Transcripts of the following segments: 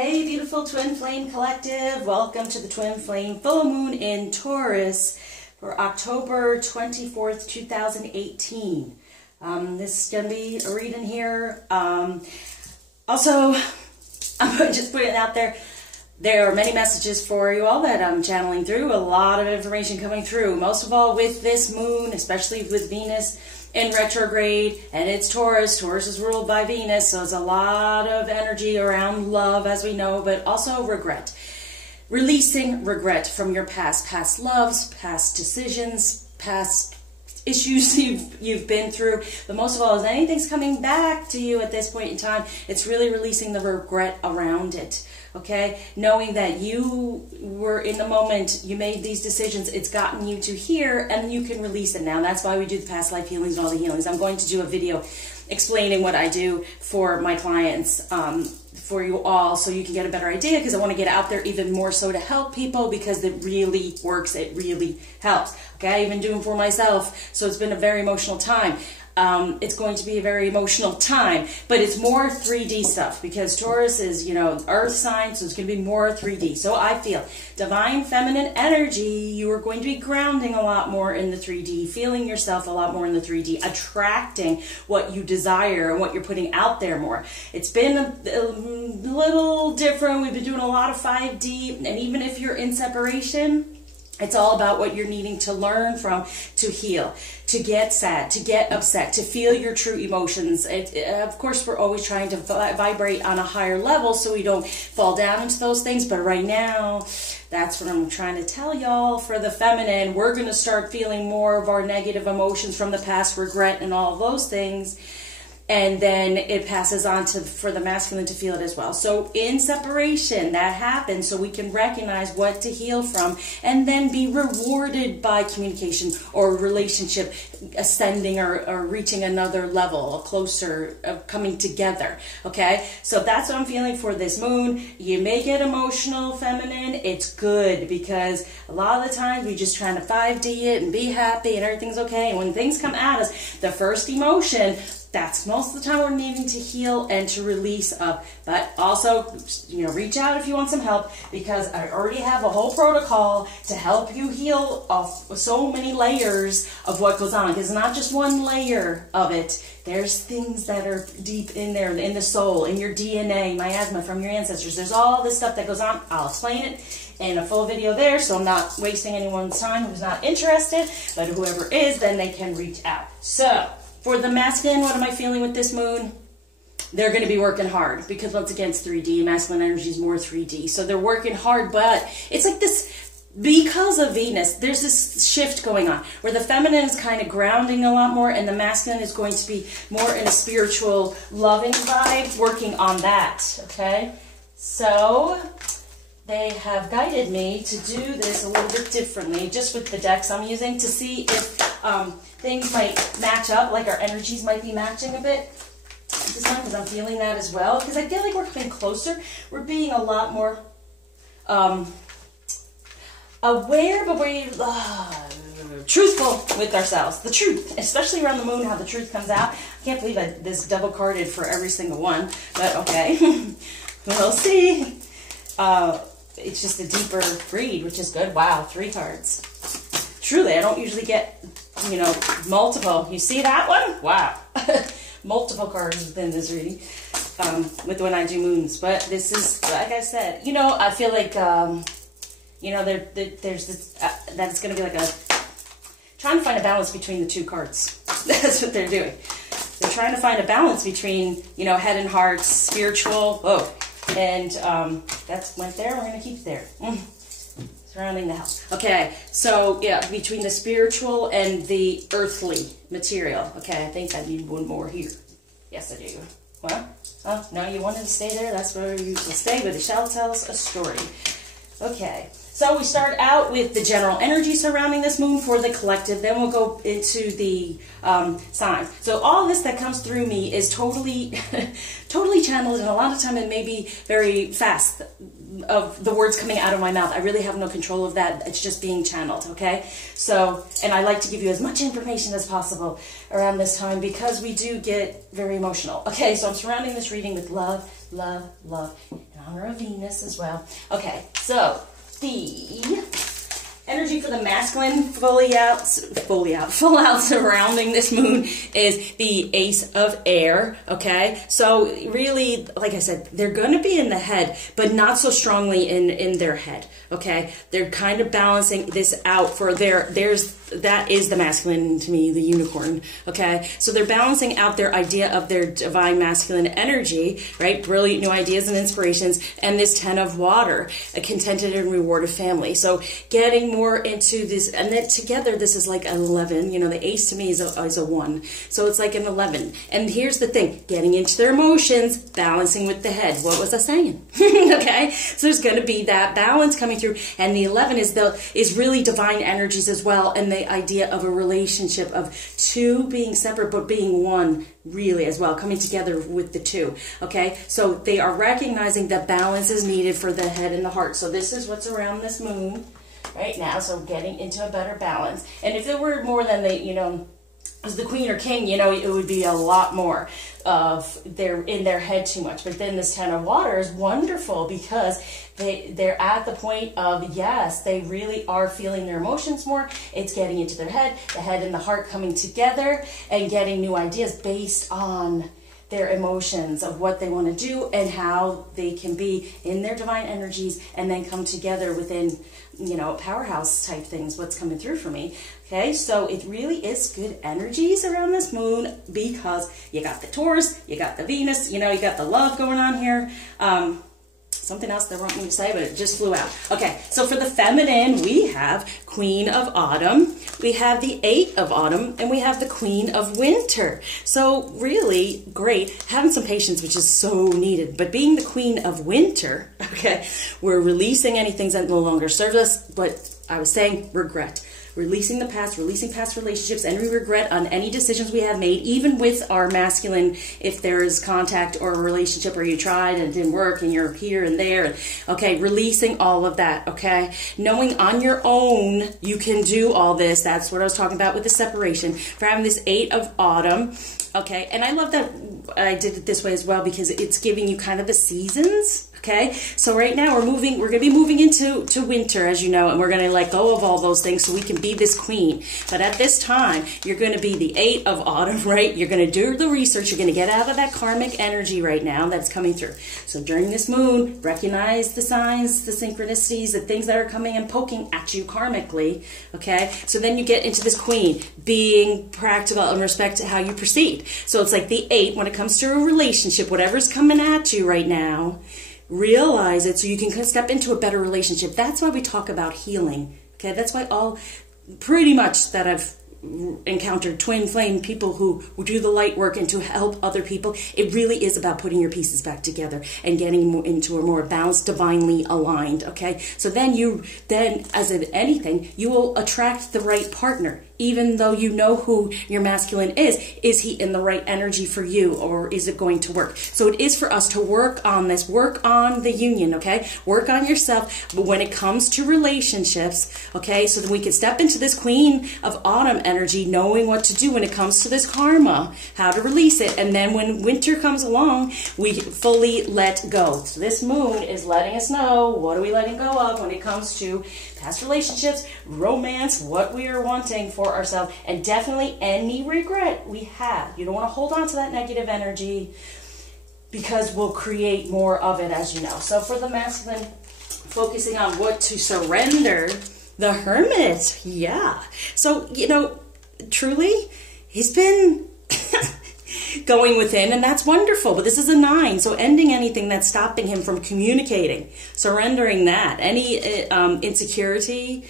Hey beautiful Twin Flame Collective, welcome to the Twin Flame Full Moon in Taurus for October 24th, 2018. This is going to be a reading here. Also, I'm going to just put it out there. There are many messages for you all that I'm channeling through, a lot of information coming through. Most of all with this moon, especially with Venus in retrograde, and it's Taurus. Taurus is ruled by Venus, so it's a lot of energy around love, as we know, but also regret. Releasing regret from your past loves, past decisions, past issues you've been through. But most of all, if anything's coming back to you at this point in time, it's really releasing the regret around it. Okay, knowing that you were in the moment, you made these decisions, it's gotten you to here, and you can release it now. That's why we do the past life healings and all the healings. I'm going to do a video explaining what I do for my clients, for you all, so you can get a better idea, because I want to get out there even more so to help people, because it really works, it really helps. Okay, I even do them for myself, so it's been a very emotional time. It's going to be a very emotional time, but it's more 3D stuff, because Taurus is, you know, earth sign, so it's going to be more 3D. So I feel divine feminine energy, you are going to be grounding a lot more in the 3D, feeling yourself a lot more in the 3D, attracting what you desire and what you're putting out there more. It's been a little different. We've been doing a lot of 5D, and even if you're in separation, it's all about what you're needing to learn from, to heal, to get sad, to get upset, to feel your true emotions. Of course, we're always trying to vibrate on a higher level so we don't fall down into those things. But right now, that's what I'm trying to tell y'all. For the feminine, we're going to start feeling more of our negative emotions from the past, regret, and all of those things. And then it passes on for the masculine to feel it as well. So in separation, that happens so we can recognize what to heal from, and then be rewarded by communication or relationship ascending or reaching another level, closer, coming together. Okay, so that's what I'm feeling for this moon. You may get emotional, feminine. It's good, because a lot of the times we just trying to 5D it and be happy and everything's okay. And when things come at us, the first emotion, that's most of the time we're needing to heal and to release up. But also, you know, reach out if you want some help, because I already have a whole protocol to help you heal off so many layers of what goes on. Because it's not just one layer of it. There's things that are deep in there, in the soul, in your DNA, miasma from your ancestors. There's all this stuff that goes on. I'll explain it in a full video there, so I'm not wasting anyone's time who's not interested. But whoever is, then they can reach out. So for the masculine, what am I feeling with this moon? They're going to be working hard, because once again, it's 3D. Masculine energy is more 3D. So they're working hard, but it's like this, because of Venus, there's this shift going on where the feminine is kind of grounding a lot more, and the masculine is going to be more in a spiritual, loving vibe, working on that. Okay? So they have guided me to do this a little bit differently, just with the decks I'm using, to see if things might match up, like our energies might be matching a bit this time, because I'm feeling that as well. Because I feel like we're coming closer. We're being a lot more aware, but we're truthful with ourselves. The truth, especially around the moon, how the truth comes out. I can't believe this double carded for every single one, but okay. We'll see. It's just a deeper read, which is good. Wow, 3 cards. Truly, I don't usually get, you know, multiple. You see that one? Wow. Multiple cards within this reading with when I do moons. But this is, like I said, you know, I feel like, you know, there's this, that it's going to be like trying to find a balance between the 2 cards. That's what they're doing. They're trying to find a balance between, you know, head and heart, spiritual, and that went there. We're going to keep it there. Surrounding the house. Okay, so yeah, between the spiritual and the earthly material. Okay, I think I need one more here. Yes, I do. Well, no, you wanted to stay there. That's where you should stay, but it shall tell us a story. Okay, So we start out with the general energy surrounding this moon for the collective. Then we'll go into the signs. So all this that comes through me is totally, totally channeled, and a lot of time it may be very fast of the words coming out of my mouth. I really have no control of that. It's just being channeled, okay? So, and I like to give you as much information as possible around this time because we do get very emotional. Okay, so I'm surrounding this reading with love, love, love, in honor of Venus as well. Okay, so the energy for the masculine full out surrounding this moon is the Ace of Air, okay? So really, like I said, they're going to be in the head, but not so strongly in their head, okay? They're kind of balancing this out for that is the masculine to me, the unicorn, okay? So they're balancing out their idea of their divine masculine energy, right? Brilliant new ideas and inspirations, and this 10 of water, a contented and rewarded family. So getting more into this, and then together this is like an 11. You know, the ace to me is a 1. So it's like an 11. And here's the thing, getting into their emotions, balancing with the head. What was I saying? Okay? So there's going to be that balance coming through. And the 11 is really divine energies as well, and the idea of a relationship of two being separate but being one really as well, coming together with the two, okay? So they are recognizing that balance is needed for the head and the heart. So this is what's around this moon right now, so getting into a better balance. And if there were more than as the queen or king, it would be a lot more of they're in their head too much. But then this 10 of water is wonderful because they're at the point of, yes, they really are feeling their emotions more. It's getting into their head, the head and the heart coming together and getting new ideas based on their emotions of what they want to do and how they can be in their divine energies and then come together within, powerhouse type things, what's coming through for me. Okay, so it really is good energies around this moon because you got the Taurus, you got the Venus, you got the love going on here. Something else they want me to say, but it just flew out. Okay, so for the feminine, we have Queen of Autumn, we have the 8 of Autumn, and we have the Queen of Winter. So really great, having some patience, which is so needed. But being the Queen of Winter, okay, we're releasing anything that no longer serves us, but I was saying regret. Releasing the past, releasing past relationships, any regret on any decisions we have made, even with our masculine, if there is contact or a relationship where you tried and it didn't work and you're here and there. Okay, releasing all of that, okay? Knowing on your own you can do all this. That's what I was talking about with the separation. For having this 8 of Autumn, okay? And I love that I did it this way as well because it's giving you kind of the seasons. Okay, so right now we're going to be moving into winter, as you know, and we're going to let go of all those things so we can be this queen. But at this time, you're going to be the 8 of Autumn, right? You're going to do the research. You're going to get out of that karmic energy right now that's coming through. So during this moon, recognize the signs, the synchronicities, the things that are coming and poking at you karmically, okay? So then you get into this queen, being practical in respect to how you proceed. So it's like the 8 when it comes to a relationship, whatever's coming at you right now, realize it so you can step into a better relationship. That's why we talk about healing. Okay, that's why pretty much that I've encountered twin flame people who do the light work and to help other people. It really is about putting your pieces back together and getting into a more balanced, divinely aligned. Okay, so then as in anything, you will attract the right partner. Even though you know who your masculine is he in the right energy for you, or is it going to work? So it is for us to work on this, work on the union, okay? Work on yourself, but when it comes to relationships, okay, so that we can step into this Queen of Autumn energy, knowing what to do when it comes to this karma, how to release it, and then when winter comes along, we fully let go. So this moon is letting us know, what are we letting go of when it comes to past relationships, romance, what we are wanting for ourselves, and definitely any regret we have. You don't want to hold on to that negative energy because we'll create more of it, as you know. So for the masculine, focusing on what to surrender, the Hermit, yeah. So, truly, he's been going within, and that's wonderful. But this is a 9, so ending anything that's stopping him from communicating, surrendering that, any insecurity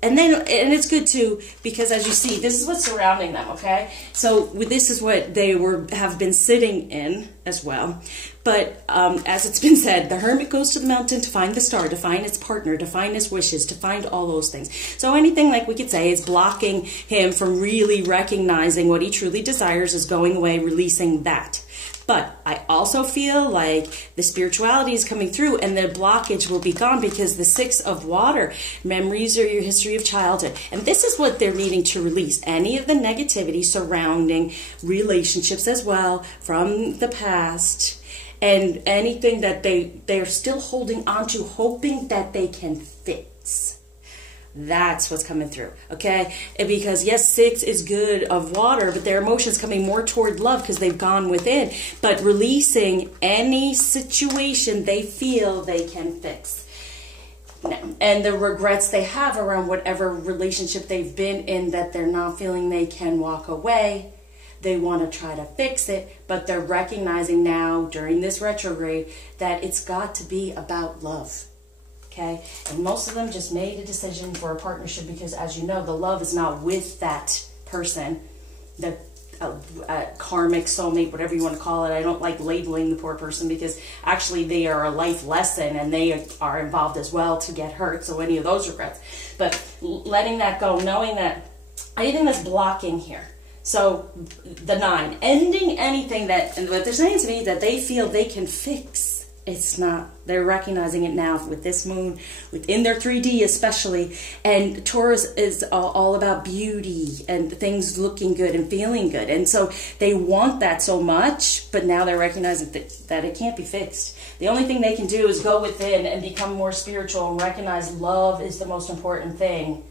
and it's good too, because as you see, this is what's surrounding them, okay? So this is what they have been sitting in as well. But as it's been said, the hermit goes to the mountain to find the star, to find its partner, to find his wishes, to find all those things. So anything, like we could say, is blocking him from really recognizing what he truly desires is going away, releasing that. But I also feel like the spirituality is coming through and the blockage will be gone because the 6 of water, memories are your history of childhood. And this is what they're needing to release. Any of the negativity surrounding relationships as well from the past and anything that they're still holding on to, hoping that they can fix. That's what's coming through, okay? And because, yes, 6 is good of water, but their emotions coming more toward love because they've gone within. But releasing any situation they feel they can fix. And the regrets they have around whatever relationship they've been in that they're not feeling they can walk away. They want to try to fix it, but they're recognizing now during this retrograde that it's got to be about love. Okay, and most of them just made a decision for a partnership because, as you know, the love is not with that person, the karmic soulmate, whatever you want to call it. I don't like labeling the poor person because actually they are a life lesson and they are involved as well to get hurt. So any of those regrets, but letting that go, knowing that anything that's blocking here. So the 9, ending anything that, and what they're saying to me that they feel they can fix. It's not. They're recognizing it now with this moon, within their 3D especially. And Taurus is all about beauty and things looking good and feeling good. And so they want that so much, but now they're recognizing that it can't be fixed. The only thing they can do is go within and become more spiritual and recognize love is the most important thing.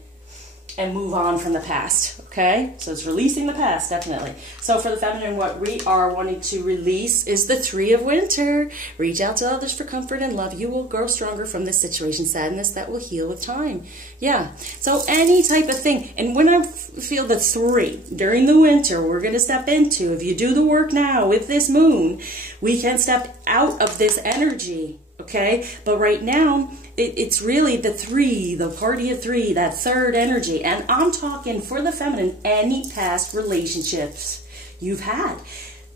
And move on from the past, okay? So it's releasing the past, definitely. So for the feminine, what we are wanting to release is the 3 of winter. Reach out to others for comfort and love. You will grow stronger from this situation. Sadness that will heal with time. Yeah, so any type of thing. And when I feel the 3 during the winter, we're going to step into, if you do the work now with this moon, we can step out of this energy. Okay, but right now, it's really the 3, the party of 3, that 3rd energy. And I'm talking for the feminine, any past relationships you've had.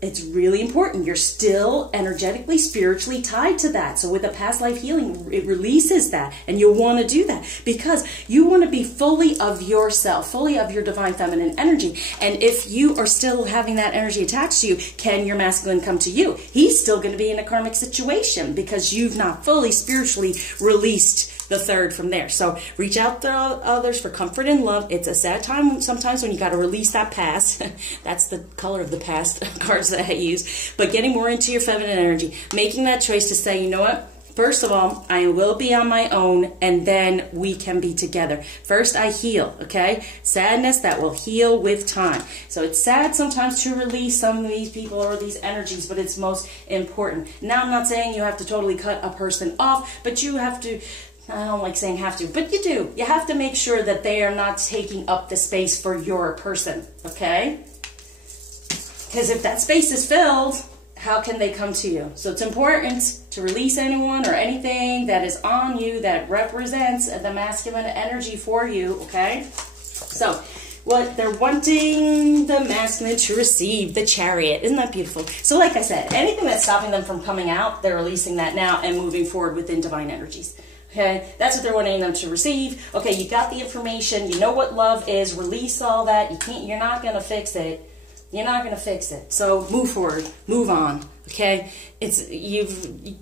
It's really important. You're still energetically, spiritually tied to that. So with a past life healing, it releases that. And you'll want to do that because you want to be fully of yourself, fully of your divine feminine energy. And if you are still having that energy attached to you, can your masculine come to you? He's still going to be in a karmic situation because you've not fully spiritually released the 3rd from there. So reach out to others for comfort and love. It's a sad time sometimes when you got to release that past. That's the color of the past cards that I use. But getting more into your feminine energy, making that choice to say, you know what? First of all, I will be on my own and then we can be together. First, I heal, okay? Sadness that will heal with time. So it's sad sometimes to release some of these people or these energies, but it's most important. Now, I'm not saying you have to totally cut a person off, but you have to, I don't like saying have to, but you do. You have to make sure that they are not taking up the space for your person, okay? Because if that space is filled, how can they come to you? So it's important to release anyone or anything that is on you that represents the masculine energy for you, okay? So what they're wanting the masculine to receive, the Chariot. Isn't that beautiful? So like I said, anything that's stopping them from coming out, they're releasing that now and moving forward within divine energies. Okay, that's what they're wanting them to receive. Okay, you got the information. You know what love is. Release all that. You're not going to fix it. You're not going to fix it. So move forward. Move on. Okay, you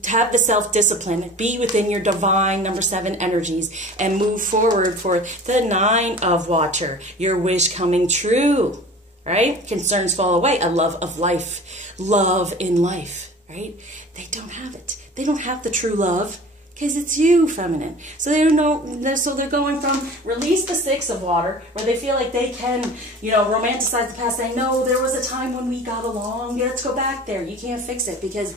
have the self-discipline. Be within your divine number 7 energies and move forward for the 9 of water. Your wish coming true. Right? Concerns fall away. A love of life. Love in life. Right? They don't have it. They don't have the true love. Because it's you, feminine. So they don't know. So they're going from release the 6 of water, where they feel like they can, romanticize the past, saying, no, there was a time when we got along. Let's go back there. You can't fix it because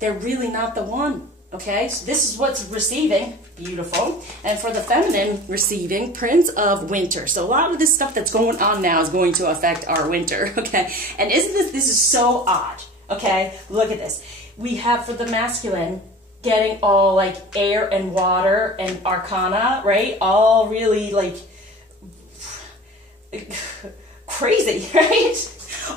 they're really not the one. Okay, so this is what's receiving. Beautiful. And for the feminine, receiving Prince of Winter. So a lot of this stuff that's going on now is going to affect our winter. Okay, and this is so odd. Okay, look at this. We have for the masculine, getting all like air and water and arcana, right? All really like crazy, right?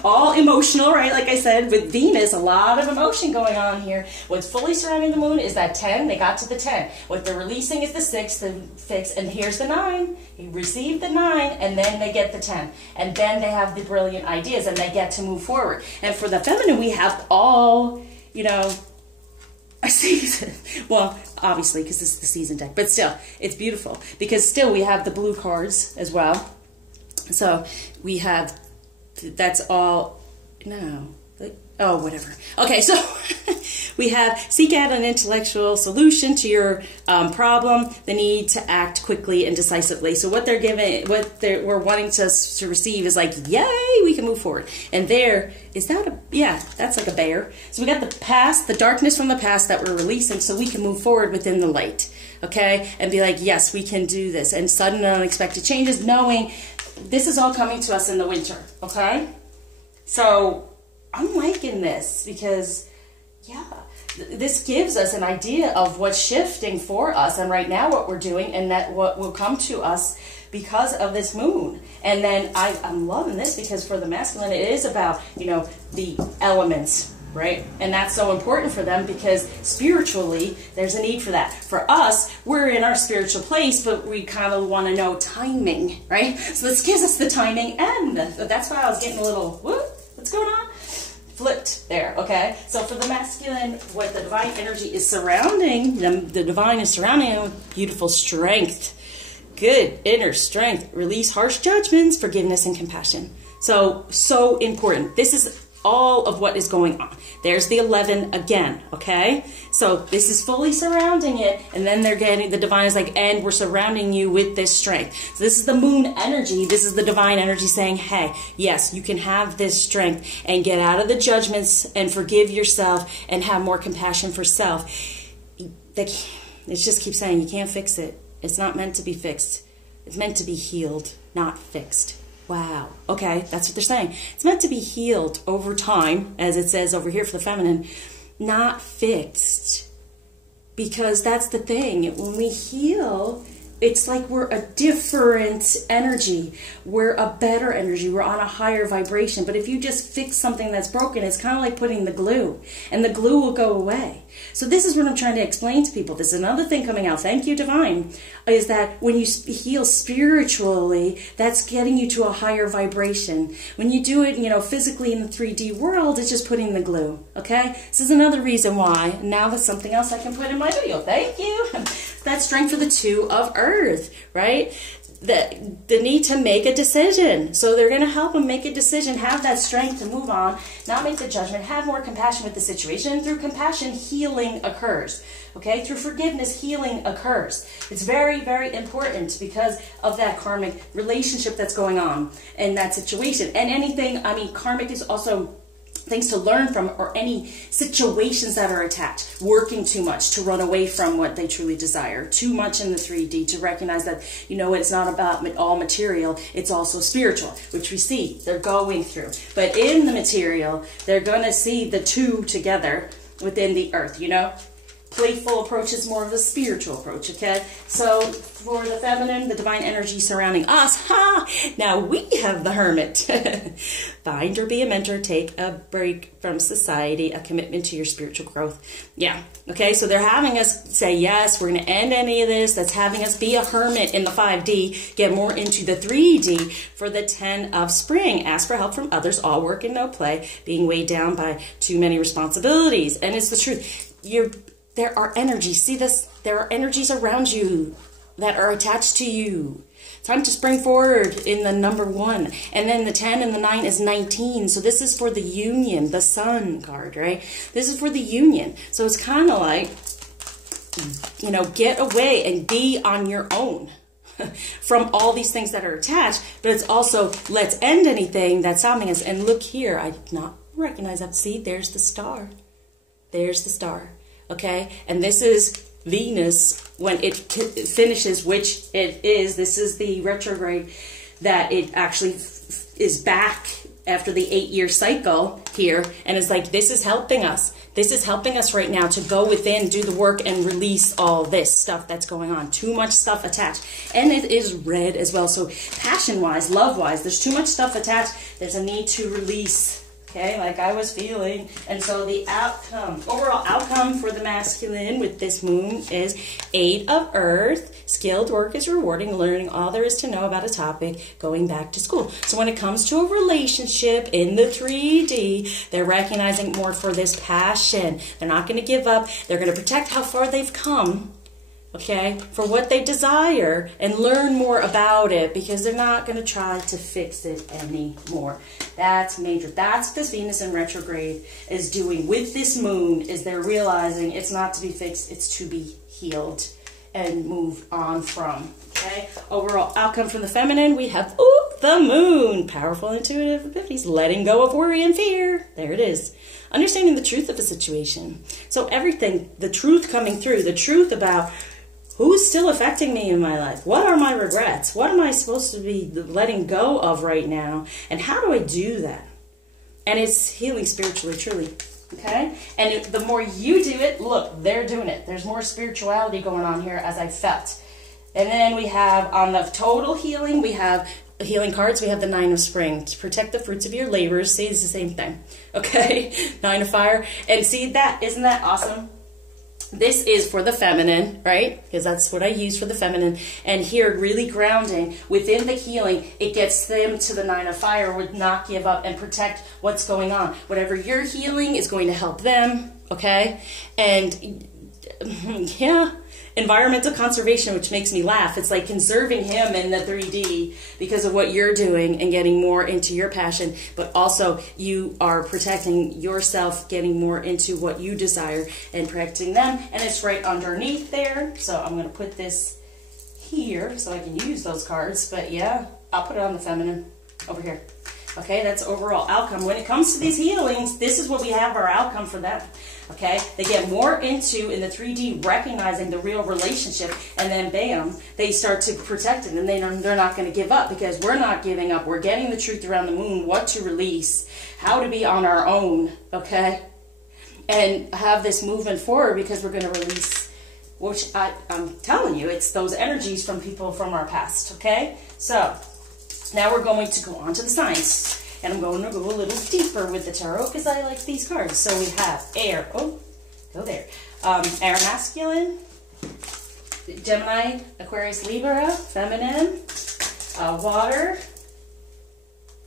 all emotional, right? Like I said, with Venus, a lot of emotion going on here. What's fully surrounding the moon is that 10. They got to the 10. What they're releasing is the 6, the fix, and here's the 9. You receive the 9, and then they get the 10. And then they have the brilliant ideas, and they get to move forward. And for the feminine, we have all, you know, a season. Well, obviously, because this is the season deck. But still, it's beautiful. Because still, we have the blue cards as well. So, we have, that's all, no, oh, whatever. Okay, so we have seek out an intellectual solution to your problem, the need to act quickly and decisively. So what they're giving, we're wanting to receive is like, yay, we can move forward. And there, is that a, yeah, that's like a bear. So we got the past, the darkness from the past that we're releasing so we can move forward within the light, okay? And be like, yes, we can do this. And sudden and unexpected changes, knowing this is all coming to us in the winter, okay? So I'm liking this because, yeah, this gives us an idea of what's shifting for us and right now what we're doing and that what will come to us because of this moon. And then I'm loving this because for the masculine, it is about, you know, the elements, right? And that's so important for them because spiritually, there's a need for that. For us, we're in our spiritual place, but we kind of want to know timing, right? So this gives us the timing, and that's why I was getting a little, what's going on? Flipped there, okay? So for the masculine, what the divine energy is surrounding them, the divine is surrounding them with beautiful strength. Good inner strength. Release harsh judgments, forgiveness, and compassion. So important. This is all of what is going on. There's the 11 again, okay? So this is fully surrounding it, and then they're getting, the divine is like, and we're surrounding you with this strength. So this is the moon energy. This is the divine energy saying, hey, yes, you can have this strength and get out of the judgments and forgive yourself and have more compassion for self. It just keeps saying, you can't fix it. It's not meant to be fixed. It's meant to be healed, not fixed. Wow. Okay, that's what they're saying. It's meant to be healed over time, as it says over here for the feminine, not fixed. Because that's the thing. When we heal, it's like we're a different energy. We're a better energy. We're on a higher vibration. But if you just fix something that's broken, it's kind of like putting the glue. And the glue will go away. So this is what I'm trying to explain to people. This is another thing coming out. Thank you, Divine. Is that when you heal spiritually, that's getting you to a higher vibration. When you do it, you know, physically in the 3D world, it's just putting the glue. Okay? This is another reason why. Now there's something else I can put in my video. Thank you. That strength for the 2 of Earth, right? The need to make a decision. So they're going to help them make a decision, have that strength to move on, not make the judgment, have more compassion with the situation. And through compassion, healing occurs. Okay? Through forgiveness, healing occurs. It's very, very important because of that karmic relationship that's going on in that situation. And anything, I mean, karmic is also things to learn from, or any situations that are attached, working too much to run away from what they truly desire, too much in the 3D to recognize that, you know, it's not about all material, it's also spiritual, which we see they're going through. But in the material, they're going to see the 2 together within the earth, you know. Playful approach is more of a spiritual approach, okay? So for the feminine, the divine energy surrounding us, now we have the hermit. Find or be a mentor, take a break from society, a commitment to your spiritual growth. Yeah, okay, so they're having us say, yes, we're going to end any of this. That's having us be a hermit in the 5D, get more into the 3D for the 10 of spring. Ask for help from others, all work and no play, being weighed down by too many responsibilities. And it's the truth. There are energies, see this? There are energies around you that are attached to you. Time to spring forward in the number 1. And then the 10 and the 9 is 19. So this is for the union, the sun card, right? This is for the union. So it's kind of like, you know, get away and be on your own from all these things that are attached. But it's also, let's end anything that's stopping us. And look here, I did not recognize that. See, there's the star. There's the star. Okay, and this is Venus when it finishes, which it is. This is the retrograde that it actually is back after the 8-year cycle here, and it's like, this is helping us. This is helping us right now to go within, do the work, and release all this stuff that's going on. Too much stuff attached. And it is red as well. So passion-wise, love-wise, there's too much stuff attached. There's a need to release, okay, like I was feeling. And so the outcome, overall outcome for the masculine with this moon is 8 of Earth. Skilled work is rewarding, learning all there is to know about a topic, going back to school. So when it comes to a relationship in the 3D, they're recognizing more for this passion. They're not going to give up. They're going to protect how far they've come, okay, for what they desire and learn more about it, because they're not going to try to fix it anymore. That's major. That's what this Venus in retrograde is doing with this moon, is they're realizing it's not to be fixed, it's to be healed and moved on from, okay? Overall outcome from the feminine, we have, ooh, the moon. Powerful, intuitive epiphanies, letting go of worry and fear. There it is. Understanding the truth of a situation. So everything, the truth coming through, the truth about who's still affecting me in my life? What are my regrets? What am I supposed to be letting go of right now? And how do I do that? And it's healing spiritually, truly. Okay? And the more you do it, look, they're doing it. There's more spirituality going on here, as I felt. And then we have, on the total healing, we have healing cards. We have the 9 of Spring. To protect the fruits of your labors. See, it's the same thing. Okay? 9 of Fire. And see that? Isn't that awesome? This is for the feminine, right? Because that's what I use for the feminine. And here, really grounding within the healing, it gets them to the 9 of Fire, would not give up and protect what's going on. Whatever you're healing is going to help them, okay? And yeah, environmental conservation, which makes me laugh. It's like conserving him in the 3D because of what you're doing and getting more into your passion, but also you are protecting yourself, getting more into what you desire and protecting them. And it's right underneath there. So I'm going to put this here so I can use those cards. But yeah, I'll put it on the feminine over here. Okay, that's overall outcome. When it comes to these healings, this is what we have our outcome for them. Okay, they get more into, in the 3D, recognizing the real relationship, and then bam, they start to protect it, and they're not going to give up, because we're not giving up. We're getting the truth around the moon, what to release, how to be on our own, okay, and have this movement forward, because we're going to release, which I'm telling you, it's those energies from people from our past, okay? So now we're going to go on to the signs. And I'm going to go a little deeper with the tarot because I like these cards. So we have air. Oh, go there. Air masculine. Gemini, Aquarius, Libra, feminine. Water.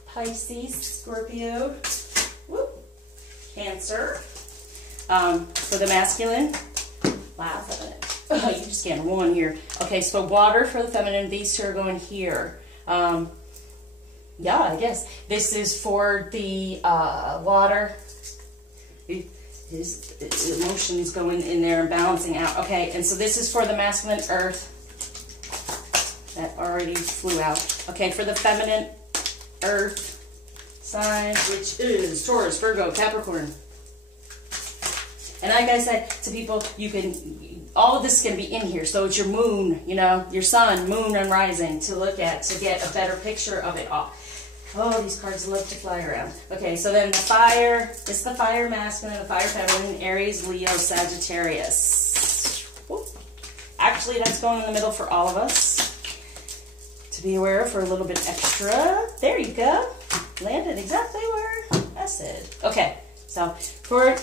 Pisces, Scorpio. Whoop. Cancer. For the masculine. Wow, feminine. Oh, you're just getting one here. Okay, so water for the feminine. These two are going here. Yeah, I guess. This is for the water. His emotions going in there and balancing out. Okay, and so this is for the masculine earth. That already flew out. Okay, for the feminine earth sign, which is Taurus, Virgo, Capricorn. And like I said to people, you can, all of this is going to be in here. So it's your moon, you know, your sun, moon, and rising to look at to get a better picture of it all. Oh, these cards love to fly around. Okay, so then the fire, it's the fire masculine, the fire feminine, Aries, Leo, Sagittarius. Whoop. Actually, that's going in the middle for all of us to be aware of for a little bit extra. There you go. Landed exactly where I said. Okay, so for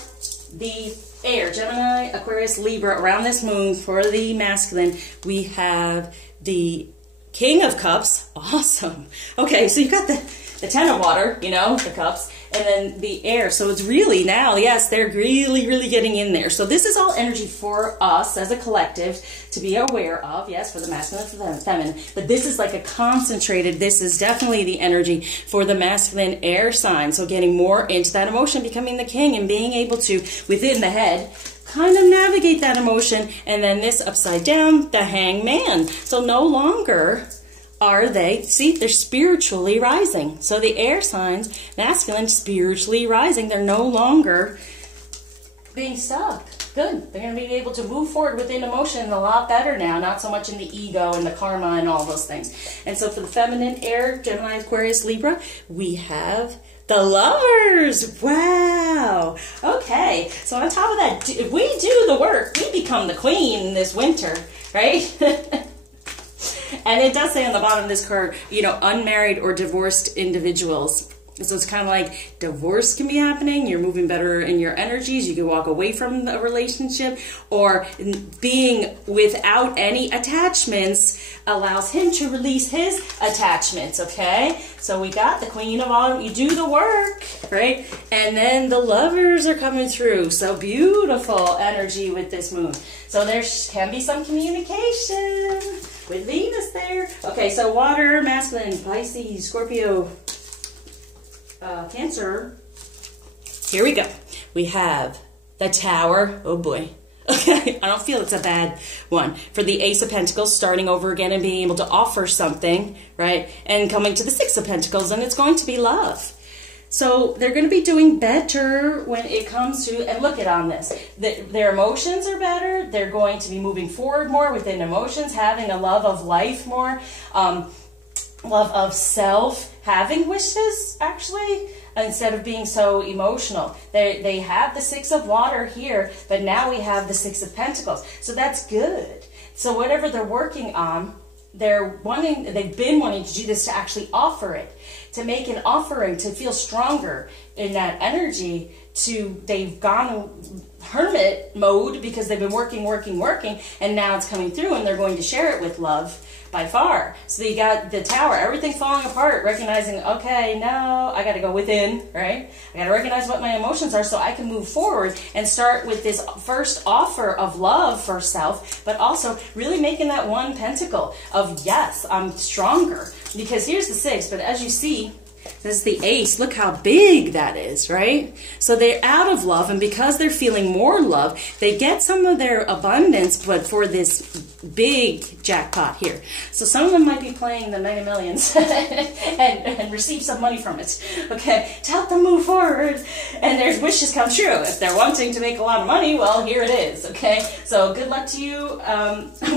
the air, Gemini, Aquarius, Libra, around this moon, for the masculine, we have the King of Cups. Awesome. Okay, so you've got the 10 of water, you know, the cups, and then the air. So it's really now, yes, they're really, really getting in there. So this is all energy for us as a collective to be aware of, yes, for the masculine, for the feminine. But this is like a concentrated, this is definitely the energy for the masculine air sign. So getting more into that emotion, becoming the king, and being able to, within the head, kind of navigate that emotion. And then this upside down, the hangman. So no longer are they, see, they're spiritually rising. So the air signs, masculine, spiritually rising. They're no longer being stuck. Good. They're going to be able to move forward within emotion a lot better now, not so much in the ego and the karma and all those things. And so for the feminine air, Gemini, Aquarius, Libra, we have the Lovers. Wow. Okay. So on top of that, if we do the work, we become the queen this winter, right? And it does say on the bottom of this card, you know, unmarried or divorced individuals. So it's kind of like divorce can be happening. You're moving better in your energies. You can walk away from a relationship, or being without any attachments allows him to release his attachments. Okay. So we got the Queen of Autumn. You do the work, right? And then the Lovers are coming through. So beautiful energy with this moon. So there can be some communication with Venus there. Okay. So water, masculine, Pisces, Scorpio, Cancer. Here we go. We have the Tower. Oh boy. Okay, I don't feel it's a bad one. For the Ace of Pentacles, starting over again and being able to offer something, right? And coming to the Six of Pentacles, and it's going to be love. So they're going to be doing better when it comes to, and look at on this, their emotions are better. They're going to be moving forward more within emotions, having a love of life more, love of self, having wishes, actually, instead of being so emotional. They have the Six of Water here, but now we have the Six of Pentacles. So that's good. So whatever they're working on, they've been wanting to do this to actually offer it, to make an offering, to feel stronger in that energy. They've gone hermit mode because they've been working, and now it's coming through, and they're going to share it with love by far. So you got the Tower, everything falling apart, recognizing, okay, no, I got to go within, right? I got to recognize what my emotions are so I can move forward and start with this first offer of love for self, but also really making that one pentacle of, yes, I'm stronger. Because here's the Six, but as you see, this is the Ace. Look how big that is, right? So they're out of love, and because they're feeling more love, they get some of their abundance, but for this big jackpot here. So some of them might be playing the Mega Millions and receive some money from it, okay, to help them move forward, and their wishes come true. If they're wanting to make a lot of money, well, here it is, okay? So good luck to you,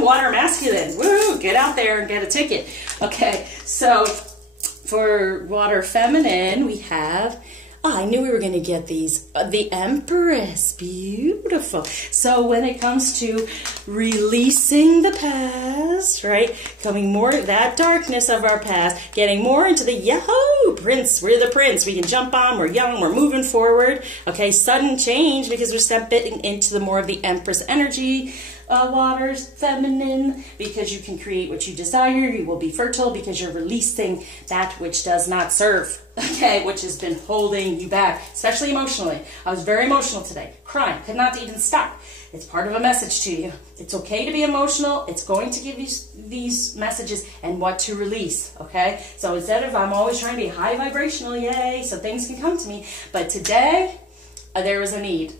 Water Masculine. Woo! Get out there and get a ticket, okay? So for Water Feminine, we have, I knew we were going to get these, the Empress. Beautiful. So when it comes to releasing the past, right, coming more that darkness of our past, getting more into the yahoo prince, we're the prince, we can jump on, we're young, we're moving forward, okay, sudden change because we're stepping into the more of the Empress energy. Waters, feminine, because you can create what you desire. You will be fertile because you're releasing that which does not serve, okay, which has been holding you back, especially emotionally. I was very emotional today, crying, could not even stop. It's part of a message to you. It's okay to be emotional. It's going to give you these messages and what to release, okay? So instead of, I'm always trying to be high vibrational, yay, so things can come to me, but today, there is a need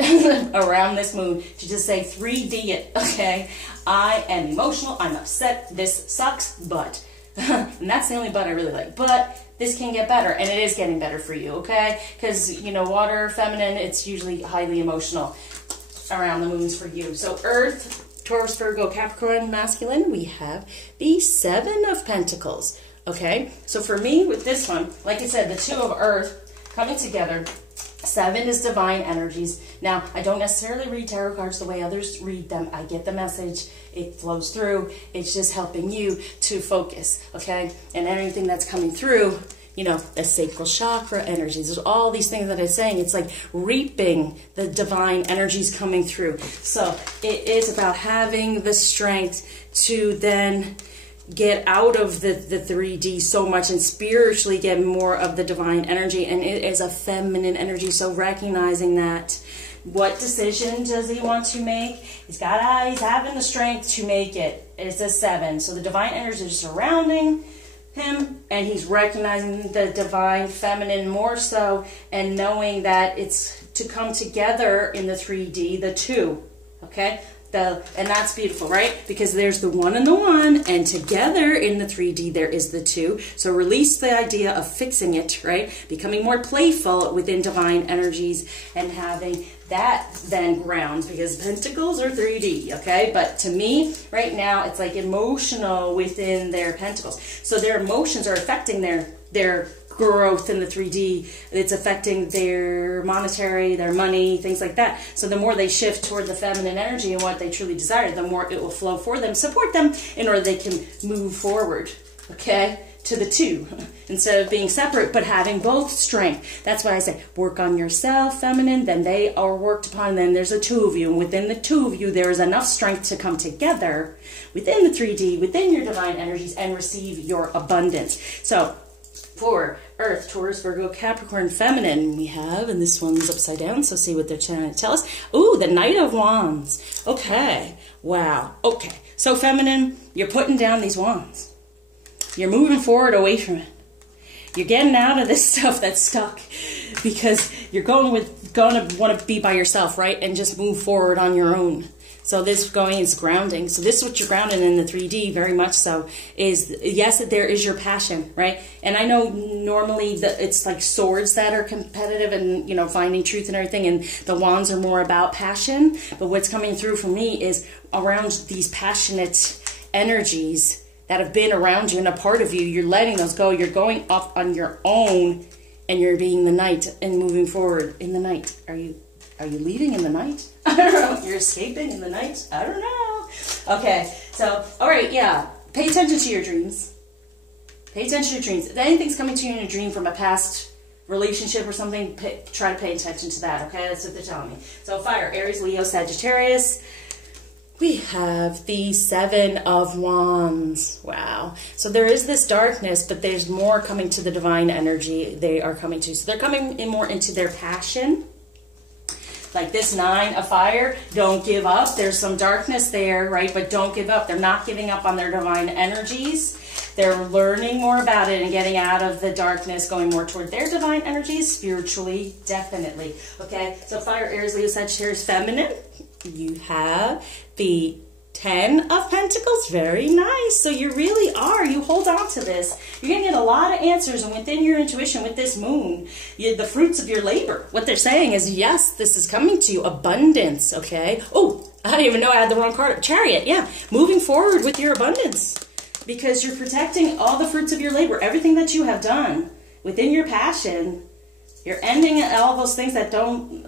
around this moon to just say 3D it, okay? I am emotional, I'm upset, this sucks, but, and that's the only but I really like, but this can get better, and it is getting better for you, okay? Because, you know, Water, Feminine, it's usually highly emotional around the moons for you. So Earth, Taurus, Virgo, Capricorn, Masculine, we have the Seven of Pentacles, okay? So for me, with this one, like I said, the Two of Earth coming together. Seven is divine energies. Now, I don't necessarily read tarot cards the way others read them. I get the message. It flows through. It's just helping you to focus, okay? And anything that's coming through, you know, the sacral chakra energies. There's all these things that I'm saying. It's like reaping the divine energies coming through. So it is about having the strength to then get out of the 3D so much and spiritually get more of the divine energy, and it is a feminine energy. So recognizing that, what decision does he want to make? He's having the strength to make it. It's a 7. So the divine energy is surrounding him, and he's recognizing the divine feminine more so, and knowing that it's to come together in the 3D, the 2, okay? And that's beautiful, right? Because there's the 1 and the 1, and together in the 3D there is the 2. So release the idea of fixing it, right? Becoming more playful within divine energies and having that then grounds, because pentacles are 3D, okay? But to me, right now, it's like emotional within their pentacles. So their emotions are affecting their growth in the 3D. It's affecting their monetary, their money, things like that. So the more they shift toward the feminine energy and what they truly desire, the more it will flow for them, support them in order they can move forward, okay, to the 2 instead of being separate, but having both strength. That's why I say work on yourself, feminine, then they are worked upon, then there's the 2 of you, and within the 2 of you there is enough strength to come together within the 3D, within your divine energies, and receive your abundance. So for Earth, Taurus, Virgo, Capricorn, Feminine, we have, and this one's upside down, so see what they're trying to tell us. Ooh, the Knight of Wands. Okay, wow, okay. So Feminine, you're putting down these wands. You're moving forward away from it. You're getting out of this stuff that's stuck because you're going to want to be by yourself, right? And just move forward on your own. So this going is grounding. So this is what you're grounding in the 3D, very much so, is, yes, there is your passion, right? And I know normally it's like swords that are competitive and, you know, finding truth and everything, and the wands are more about passion. But what's coming through for me is around these passionate energies that have been around you and a part of you. You're letting those go. You're going off on your own, and you're being the knight and moving forward in the night. Are you leaving in the night? I don't know. You're escaping in the night? I don't know. Okay, so, all right, yeah. Pay attention to your dreams. Pay attention to your dreams. If anything's coming to you in a dream from a past relationship or something, try to pay attention to that, okay? That's what they're telling me. So fire, Aries, Leo, Sagittarius. We have the 7 of Wands. Wow. So there is this darkness, but there's more coming to the divine energy they are coming to. So they're coming in more into their passion. Like this 9 of fire, don't give up. There's some darkness there, right? But don't give up. They're not giving up on their divine energies. They're learning more about it and getting out of the darkness, going more toward their divine energies, spiritually, definitely. Okay, so fire, Aries, Leo, Sagittarius, feminine. You have the 10 of Pentacles. Very nice. So you really are. You hold on to this. You're going to get a lot of answers, and within your intuition with this moon, the fruits of your labor. What they're saying is, yes, this is coming to you. Abundance, okay? Oh, I didn't even know I had the wrong card. Chariot, yeah. Moving forward with your abundance because you're protecting all the fruits of your labor. Everything that you have done within your passion, you're ending all those things that don't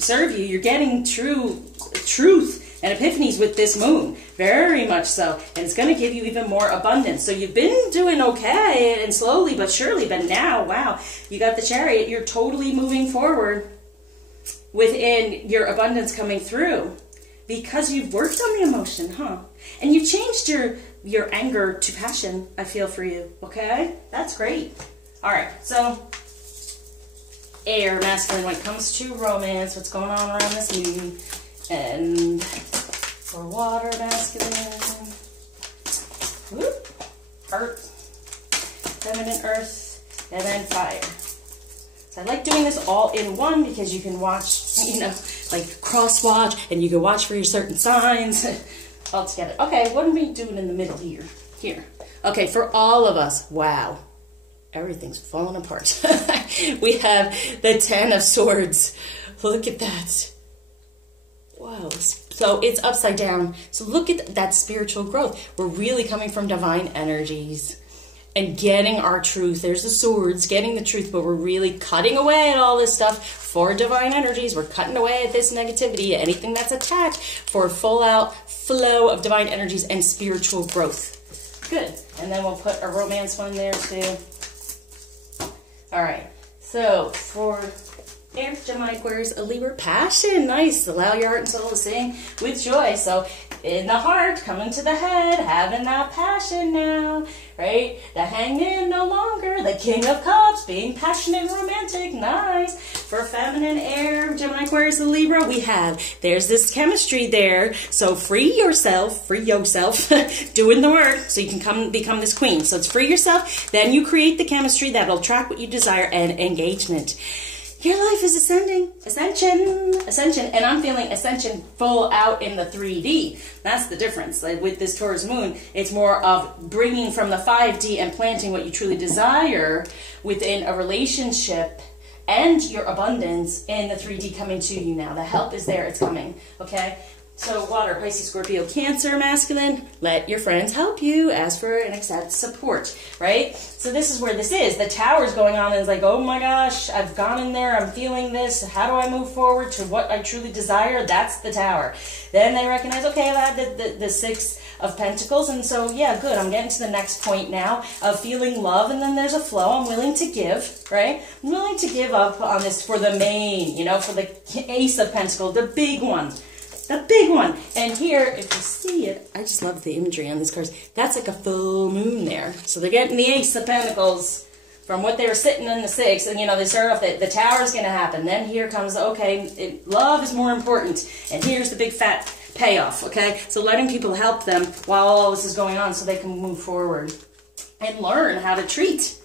serve you. You're getting truth and epiphanies with this moon. Very much so. And it's going to give you even more abundance. So you've been doing okay and slowly but surely. But now, wow, you got the Chariot. You're totally moving forward within your abundance coming through because you've worked on the emotion, huh? And you changed your anger to passion, I feel, for you. Okay? That's great. All right. So air, masculine, when it comes to romance, what's going on around this moon, and for water, masculine, whoop, earth, feminine, earth, and then fire. So I like doing this all in one because you can watch, you know, like cross watch, and you can watch for your certain signs all together. Okay, what are we doing in the middle here? Here. Okay, for all of us, wow. Everything's falling apart. We have the 10 of Swords. Look at that. Wow. So it's upside down. So look at that spiritual growth. We're really coming from divine energies and getting our truth. There's the swords, getting the truth, but we're really cutting away at all this stuff for divine energies. We're cutting away at this negativity, anything that's attached, for a full out flow of divine energies and spiritual growth. Good. And then we'll put a romance one there too. All right, so for Air, Gemini, Aquarius, a Libra, passion, nice. Allow your heart and soul to sing with joy. So in the heart, coming to the head, having that passion now, right? The hangman no longer, the King of Cups, being passionate and romantic, nice. For feminine, Air, Gemini, Aquarius, a Libra, we have, there's this chemistry there. So free yourself, doing the work so you can become this queen. So it's free yourself, then you create the chemistry that'll attract what you desire and engagement. your life is ascending, ascension, and I'm feeling ascension full out in the 3D. That's the difference. Like with this Taurus moon, it's more of bringing from the 5D and planting what you truly desire within a relationship and your abundance in the 3D coming to you now. The help is there, it's coming, okay? So water, Pisces, Scorpio, Cancer, masculine, let your friends help you, ask for and accept support, right? So this is where this is. The tower's going on and it's like, oh my gosh, I've gone in there, I'm feeling this, how do I move forward to what I truly desire? That's the tower. Then they recognize, okay, I had the Six of Pentacles, and so yeah, good, I'm getting to the next point now of feeling love, and then there's a flow. I'm willing to give, right? I'm willing to give up on this for the main, you know, for the Ace of Pentacles, the big one. The big one. And here, if you see it, I just love the imagery on these cards. That's like a full moon there. So they're getting the Ace of Pentacles from what they were sitting in the Six. And, you know, they start off, the tower's going to happen. Then here comes, okay, love is more important. And here's the big fat payoff, okay? So letting people help them while all this is going on so they can move forward and learn how to treat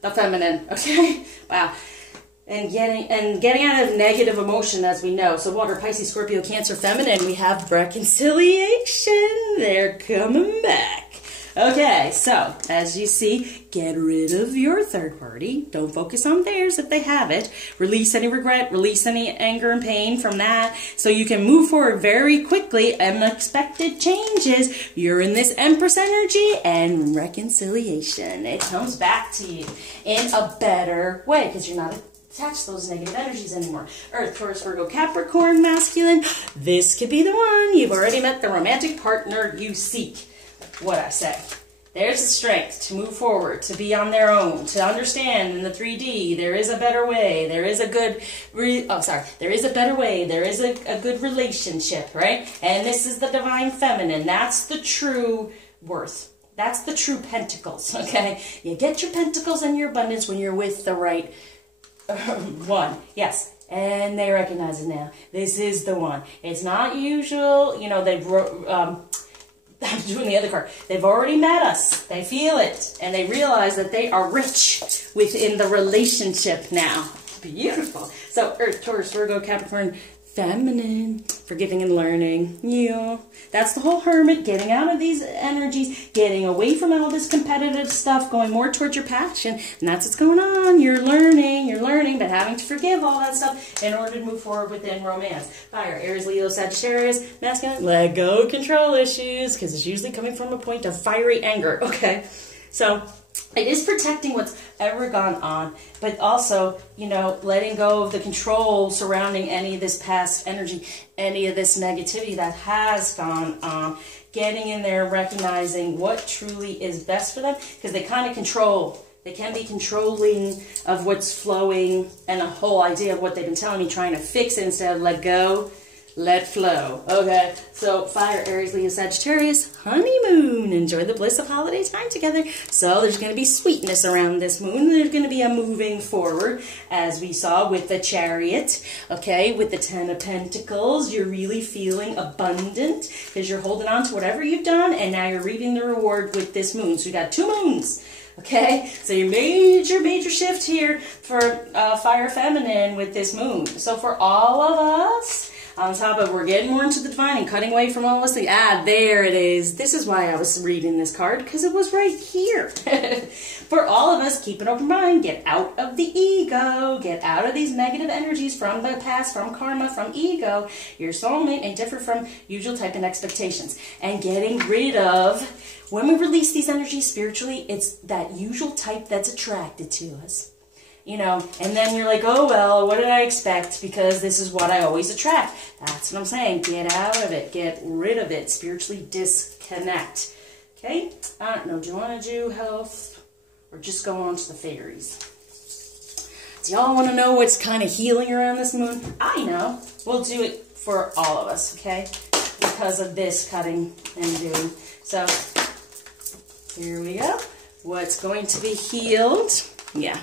the feminine, okay? Wow. And getting out of negative emotion, as we know. So water, Pisces, Scorpio, Cancer, feminine, we have reconciliation. They're coming back. Okay, so as you see, get rid of your third party. Don't focus on theirs if they have it. Release any regret, release any anger and pain from that, so you can move forward very quickly. Unexpected changes. You're in this Empress energy, and reconciliation. It comes back to you in a better way because you're not attach those negative energies anymore. Earth, Taurus, Virgo, Capricorn, masculine. This could be the one. You've already met the romantic partner you seek. What I say. There's the strength to move forward, to be on their own, to understand in the 3D there is a better way. There is a good, there is a better way. There is a good relationship, right? And this is the divine feminine. That's the true worth. That's the true pentacles, okay? You get your pentacles and your abundance when you're with the right one, yes, and they recognize it now. This is the one. It's not usual, you know, I'm doing the other card. They've already met us. They feel it, and they realize that they are rich within the relationship now. Beautiful. So Earth, Taurus, Virgo, Capricorn, feminine, forgiving and learning. Yeah, that's the whole hermit, getting out of these energies, getting away from all this competitive stuff, going more towards your passion, and that's what's going on. You're learning, but having to forgive all that stuff in order to move forward within romance. Fire, Aries, Leo, Sagittarius, masculine, let go control issues, because it's usually coming from a point of fiery anger, okay? So it is protecting what's ever gone on, but also, you know, letting go of the control surrounding any of this past energy, any of this negativity that has gone on, getting in there, recognizing what truly is best for them, because they kind of control. They can be controlling of what's flowing, and the whole idea of what they've been telling me, trying to fix it instead of let go. Let flow. Okay, so fire, Aries, Leo, Sagittarius, honeymoon. Enjoy the bliss of holiday time together. So there's going to be sweetness around this moon. There's going to be a moving forward, as we saw with the Chariot. Okay, with the Ten of Pentacles, you're really feeling abundant because you're holding on to whatever you've done, and now you're reaping the reward with this moon. So you got 2 moons. Okay, so your major shift here for fire feminine with this moon. So for all of us, on top of we're getting more into the divine and cutting away from all this thing. There it is. This is why I was reading this card, because it was right here. For all of us, keep an open mind. Get out of the ego. Get out of these negative energies from the past, from karma, from ego. Your soulmate ain't different from usual type and expectations. And getting rid of, when we release these energies spiritually, it's that usual type that's attracted to us. You know, and then you're like, oh, well, what did I expect? Because this is what I always attract. That's what I'm saying. Get out of it. Get rid of it. Spiritually disconnect. Okay? I don't know. Do you want to do health or just go on to the fairies? Do y'all want to know what's kind of healing around this moon? I know. We'll do it for all of us, okay? Because of this cutting and doing. So, here we go. What's going to be healed? Yeah.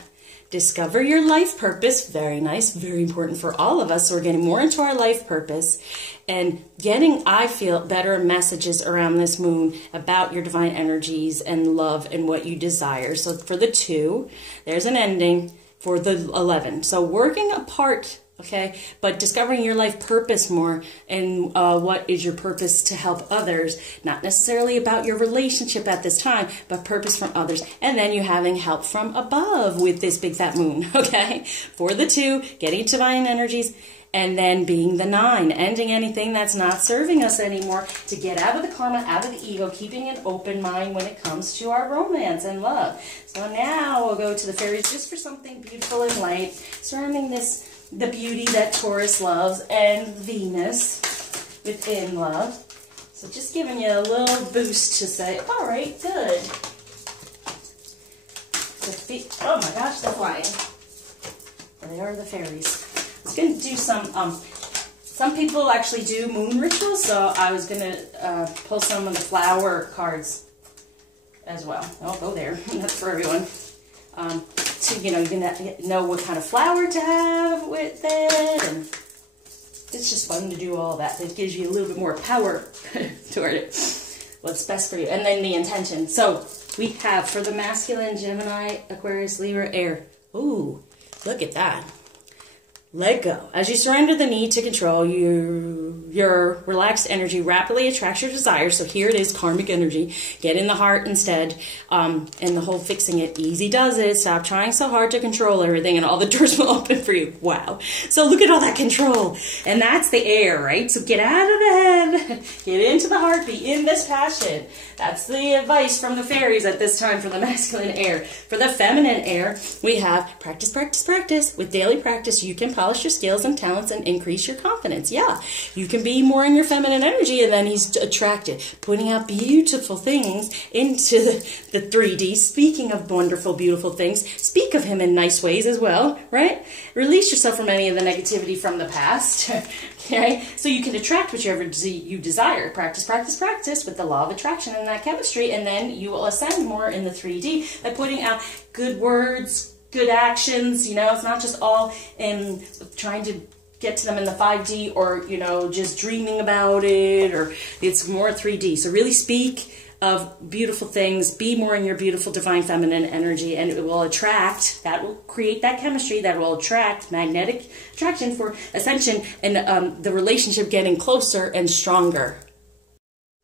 Discover your life purpose. Very nice. Very important for all of us. So we're getting more into our life purpose and getting, I feel, better messages around this moon about your divine energies and love and what you desire. So for the 2, there's an ending. for the 11. So working apart, okay, but discovering your life purpose more, and what is your purpose to help others, not necessarily about your relationship at this time, but purpose from others. And then you having help from above with this big fat moon, okay, for the 2, getting divine energies. And then being the 9, ending anything that's not serving us anymore, to get out of the karma, out of the ego, keeping an open mind when it comes to our romance and love. So now we'll go to the fairies just for something beautiful and light surrounding this, the beauty that Taurus loves, and Venus within love. So just giving you a little boost to say, all right, good. Oh my gosh, they're flying. They are the fairies. I was going to do some people actually do moon rituals, so I was going to pull some of the flower cards as well. I'll go there. That's for everyone. So, you know, you can know what kind of flower to have with it, and it's just fun to do all that. It gives you a little bit more power toward it. What's best for you. And then the intention. So we have for the masculine, Gemini, Aquarius, Libra, Air. Ooh, look at that. Let go. As you surrender the need to control, your relaxed energy rapidly attracts your desires. So here it is, karmic energy. Get in the heart instead. And the whole fixing it, easy does it. Stop trying so hard to control everything and all the doors will open for you. Wow. So look at all that control. And that's the air, right? So get out of the head. Get into the heart. Be in this passion. That's the advice from the fairies at this time for the masculine air. For the feminine air, we have practice, practice, practice. With daily practice, you can polish your skills and talents and increase your confidence. Yeah, you can be more in your feminine energy, and then he's attracted, putting out beautiful things into the 3D. Speaking of wonderful, beautiful things, speak of him in nice ways as well, right? Release yourself from any of the negativity from the past, okay? So you can attract whichever you desire. Practice, practice, practice with the law of attraction and that chemistry, and then you will ascend more in the 3D by putting out good words, good actions. You know, it's not just all in trying to get to them in the 5D, or, you know, just dreaming about it, or it's more 3D. So really speak of beautiful things, be more in your beautiful divine feminine energy, and it will attract, that will create that chemistry that will attract magnetic attraction for ascension, and the relationship getting closer and stronger.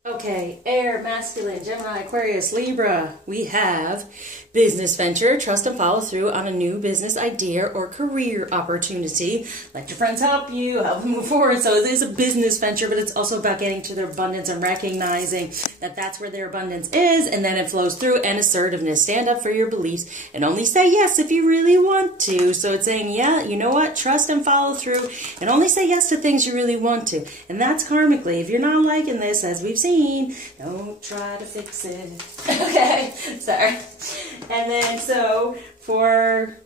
Okay, air, masculine, Gemini, Aquarius, Libra. We have business venture, trust and follow through on a new business idea or career opportunity. Let your friends help you, help them move forward. So it is a business venture, but it's also about getting to their abundance and recognizing that that's where their abundance is, and then it flows through. And assertiveness, stand up for your beliefs and only say yes if you really want to. So it's saying, yeah, you know what, trust and follow through, and only say yes to things you really want to. And that's karmically. If you're not liking this, as we've seen, don't try to fix it. Okay, sorry. And then so for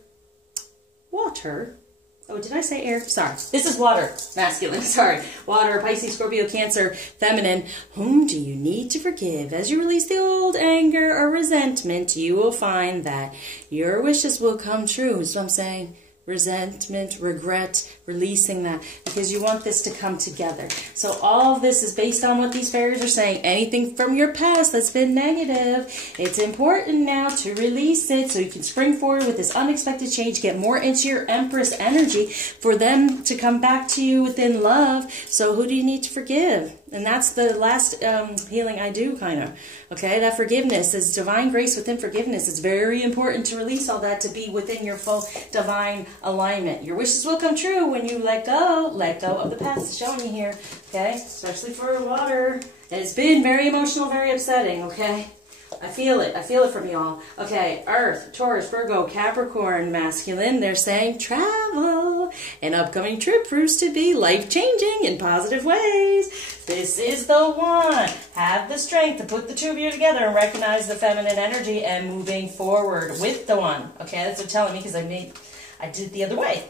water, oh, did I say air? Sorry. This is water, masculine, sorry. Water, Pisces, Scorpio, Cancer, feminine. Whom do you need to forgive? As you release the old anger or resentment, you will find that your wishes will come true. So I'm saying resentment, regret, releasing that, because you want this to come together. So all of this is based on what these fairies are saying. Anything from your past that's been negative, it's important now to release it so you can spring forward with this unexpected change, get more into your Empress energy for them to come back to you within love. So who do you need to forgive? And that's the last healing I do, kind of. Okay, that forgiveness is divine grace within forgiveness. It's very important to release all that to be within your full divine alignment. Your wishes will come true when you let go of the past. It's showing me here, okay? Especially for water. And it's been very emotional, very upsetting, okay? I feel it from y'all. Okay, Earth, Taurus, Virgo, Capricorn, masculine, they're saying travel. An upcoming trip proves to be life-changing in positive ways. This is the one. Have the strength to put the two of you together and recognize the feminine energy and moving forward with the one. Okay, that's what they're telling me, because I did it the other way.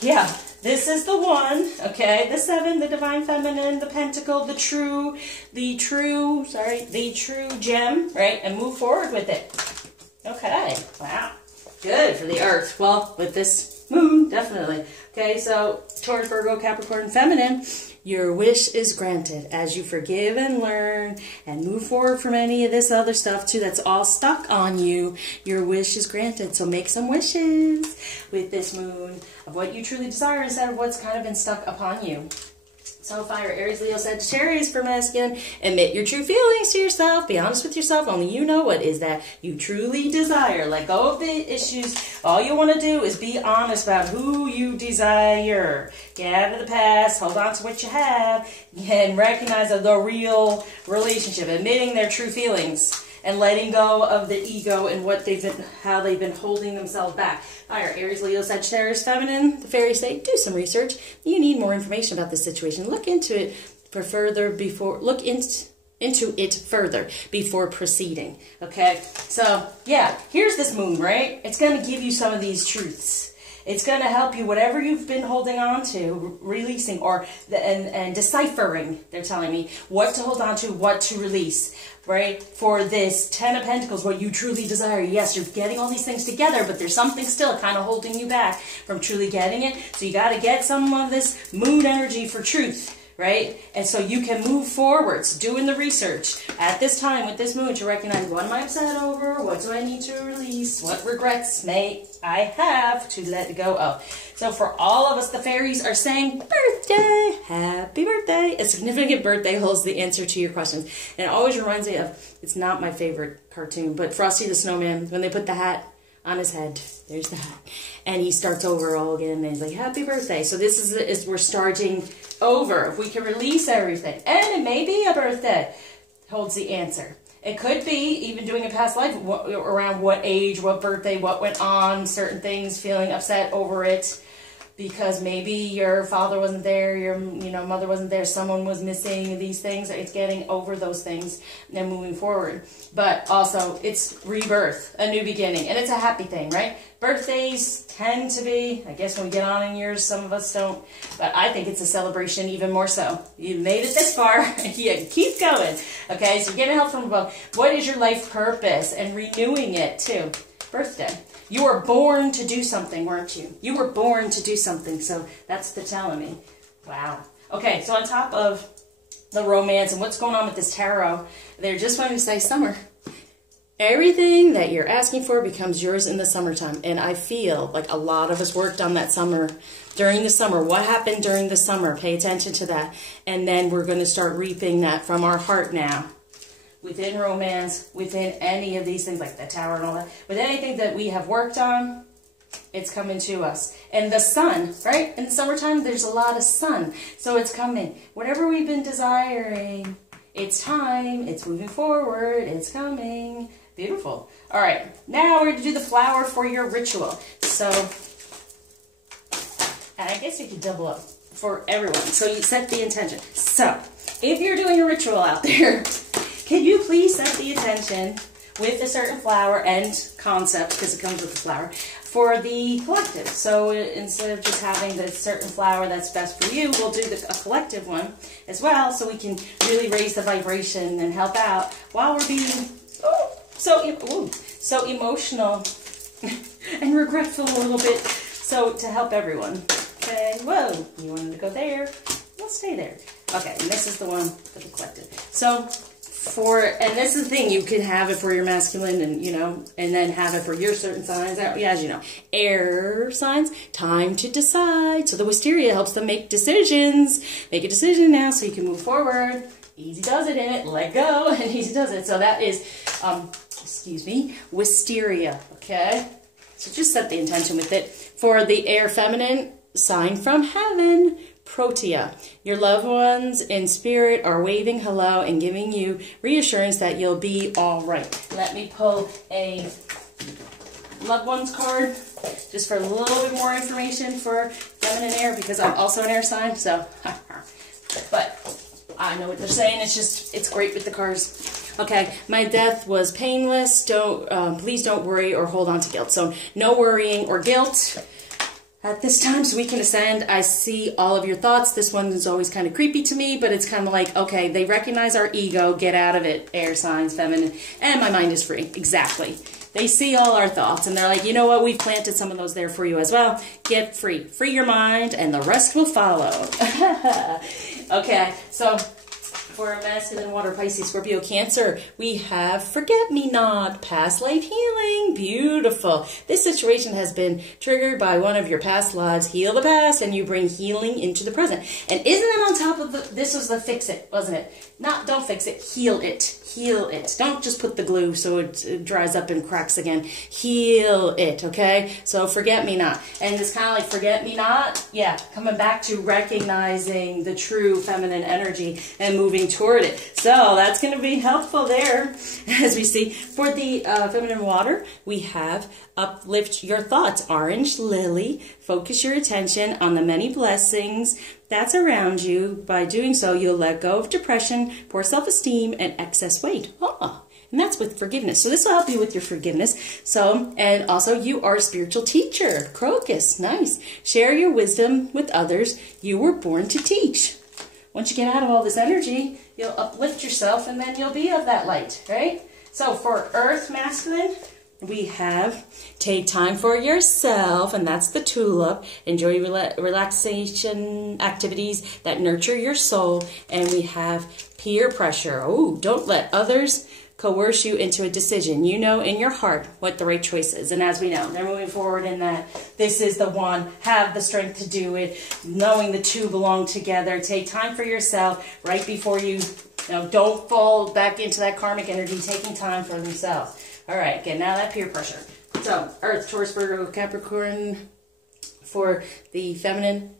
Yeah, this is the one, okay, the 7, the divine feminine, the pentacle, the true gem, right, and move forward with it. Okay, wow, good for the Earth. Well, with this Moon, definitely. Okay, so Taurus, Virgo, Capricorn, Feminine, your wish is granted as you forgive and learn and move forward from any of this other stuff too that's all stuck on you. Your wish is granted. So make some wishes with this moon of what you truly desire instead of what's kind of been stuck upon you. So fire, Aries, Leo, Sagittarius for masculine. Admit your true feelings to yourself. Be honest with yourself. Only you know what is that you truly desire. Let go of the issues. All you want to do is be honest about who you desire. Get out of the past. Hold on to what you have. And recognize the real relationship. Admitting their true feelings. And letting go of the ego and what how they've been holding themselves back. Fire, Aries, Leo, Sagittarius, Feminine. The fairies say, do some research. You need more information about this situation. Look into it into it further before proceeding. Okay, so yeah, here's this moon, right? It's going to give you some of these truths. It's going to help you, whatever you've been holding on to, releasing and deciphering, they're telling me, what to hold on to, what to release, right? For this 10 of Pentacles, what you truly desire. Yes, you're getting all these things together, but there's something still kind of holding you back from truly getting it. So you got to get some of this moon energy for truth. Right? And so you can move forwards, doing the research at this time with this moon to recognize, what am I upset over? What do I need to release? What regrets may I have to let go of? So for all of us, the fairies are saying, birthday, happy birthday. A significant birthday holds the answer to your questions. And it always reminds me of, it's not my favorite cartoon, but Frosty the Snowman, when they put the hat on his head, there's the hat, and he starts over all again, and he's like, happy birthday. So this is we're starting over. If we can release everything, and it may be a birthday, holds the answer. It could be even doing a past life, around what age, what birthday, what went on, certain things, feeling upset over it, because maybe your father wasn't there, your mother wasn't there, someone was missing, these things. It's getting over those things and moving forward. But also, it's rebirth, a new beginning, and it's a happy thing, right? Birthdays tend to be, I guess when we get on in years, some of us don't, but I think it's a celebration even more so. You made it this far, you keep going, okay? So you're getting help from above. What is your life purpose? And renewing it, too. Birthday. You were born to do something, weren't you? You were born to do something, so that's the telling me. Wow. Okay, so on top of the romance and what's going on with this tarot, they're just wanting to say summer. Everything that you're asking for becomes yours in the summertime. And I feel like a lot of us worked on that summer, during the summer. What happened during the summer? Pay attention to that. And then we're going to start reaping that from our heart now. Within romance, within any of these things like the tower and all that, with anything that we have worked on, it's coming to us. And the sun, right? In the summertime, there's a lot of sun. So it's coming. Whatever we've been desiring, it's time. It's moving forward. It's coming. Beautiful. All right. Now we're going to do the flower for your ritual. So, and I guess you could double up for everyone. So you set the intention. So, if you're doing a ritual out there, can you please set the intention with a certain flower and concept, because it comes with the flower, for the collective. So instead of just having the certain flower that's best for you, we'll do a collective one as well, so we can really raise the vibration and help out while we're being so emotional and regretful a little bit. So to help everyone. Okay, whoa, you wanted to go there, we'll stay there. Okay, and this is the one for the collective. So and this is the thing, you can have it for your masculine and, and then have it for your certain signs. As you know, air signs, time to decide. So the wisteria helps them make decisions. Make a decision now so you can move forward. Easy does it in it, let go, and easy does it. So that is, wisteria, okay? So just set the intention with it. For the air feminine, sign from heaven, Protea. Your loved ones in spirit are waving hello and giving you reassurance that you'll be all right. Let me pull a loved ones card just for a little bit more information for feminine air, because I'm also an air sign, so but I know what they're saying. It's great with the cards. Okay, my death was painless. Please don't worry or hold on to guilt. So no worrying or guilt at this time, so we can ascend. I see all of your thoughts. This one is always kind of creepy to me, but it's kind of like, okay, they recognize our ego, get out of it, air signs, feminine, and my mind is free. Exactly. They see all our thoughts and they're like, you know what? We've planted some of those there for you as well. Get free. Free your mind and the rest will follow. Okay, so for masculine, water, Pisces, Scorpio, Cancer, we have Forget-Me-Not, past life healing. Beautiful. This situation has been triggered by one of your past lives. Heal the past and you bring healing into the present. And isn't that on top of the, this was the fix it, wasn't it? Not don't fix it, heal it. Heal it. Don't just put the glue so it dries up and cracks again. Heal it, okay? So Forget-Me-Not. And it's kind of like Forget-Me-Not, yeah, coming back to recognizing the true feminine energy and moving toward it. So that's going to be helpful there, as we see. For the feminine water, we have uplift your thoughts. Orange lily. Focus your attention on the many blessings that's around you. By doing so, you'll let go of depression, poor self-esteem, and excess weight. Oh, and that's with forgiveness. So this will help you with your forgiveness. So, and also you are a spiritual teacher. Crocus, nice. Share your wisdom with others. You were born to teach. Once you get out of all this energy, you'll uplift yourself and then you'll be of that light, right? So for Earth masculine, we have take time for yourself, and that's the tulip. Enjoy relaxation activities that nurture your soul. And we have peer pressure. Oh, don't let others coerce you into a decision. You know in your heart what the right choice is. And as we know, they're moving forward in that this is the one. Have the strength to do it. Knowing the two belong together. Take time for yourself right before you don't fall back into that karmic energy. Taking time for themselves. All right, getting out of that peer pressure. So, Earth, Taurus, Virgo, Capricorn, for the feminine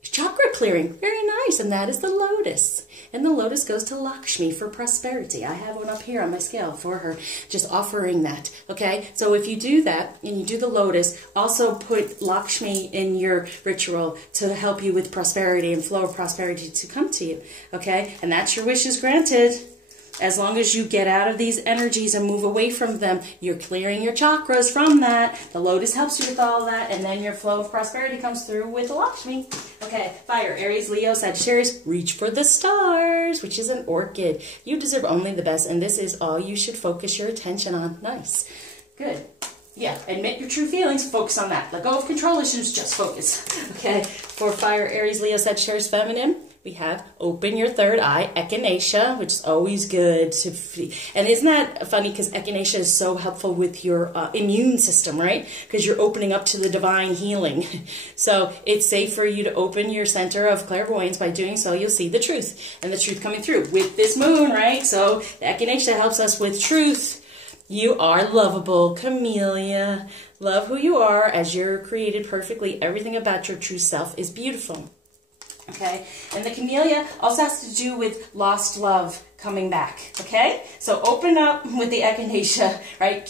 chakra clearing. Very nice, and that is the lotus. And the lotus goes to Lakshmi for prosperity. I have one up here on my scale for her, just offering that. Okay, so if you do that, and you do the lotus, also put Lakshmi in your ritual to help you with prosperity and flow of prosperity to come to you. Okay, and that's your wishes granted. As long as you get out of these energies and move away from them, you're clearing your chakras from that. The lotus helps you with all that, and then your flow of prosperity comes through with the Lakshmi. Okay, fire, Aries, Leo, Sagittarius, reach for the stars, which is an orchid. You deserve only the best, and this is all you should focus your attention on. Nice. Good. Yeah, admit your true feelings, focus on that. Let go of control issues, just focus. Okay, for fire, Aries, Leo, Sagittarius, feminine, we have open your third eye, echinacea, which is always good to and isn't that funny, because echinacea is so helpful with your immune system, right? Because you're opening up to the divine healing. So it's safe for you to open your center of clairvoyance. By doing so, you'll see the truth, and the truth coming through with this moon, right? So echinacea helps us with truth. You are lovable, Camellia. Love who you are as you're created perfectly. Everything about your true self is beautiful. Okay, and the Camellia also has to do with lost love coming back, okay? So open up with the echinacea, right?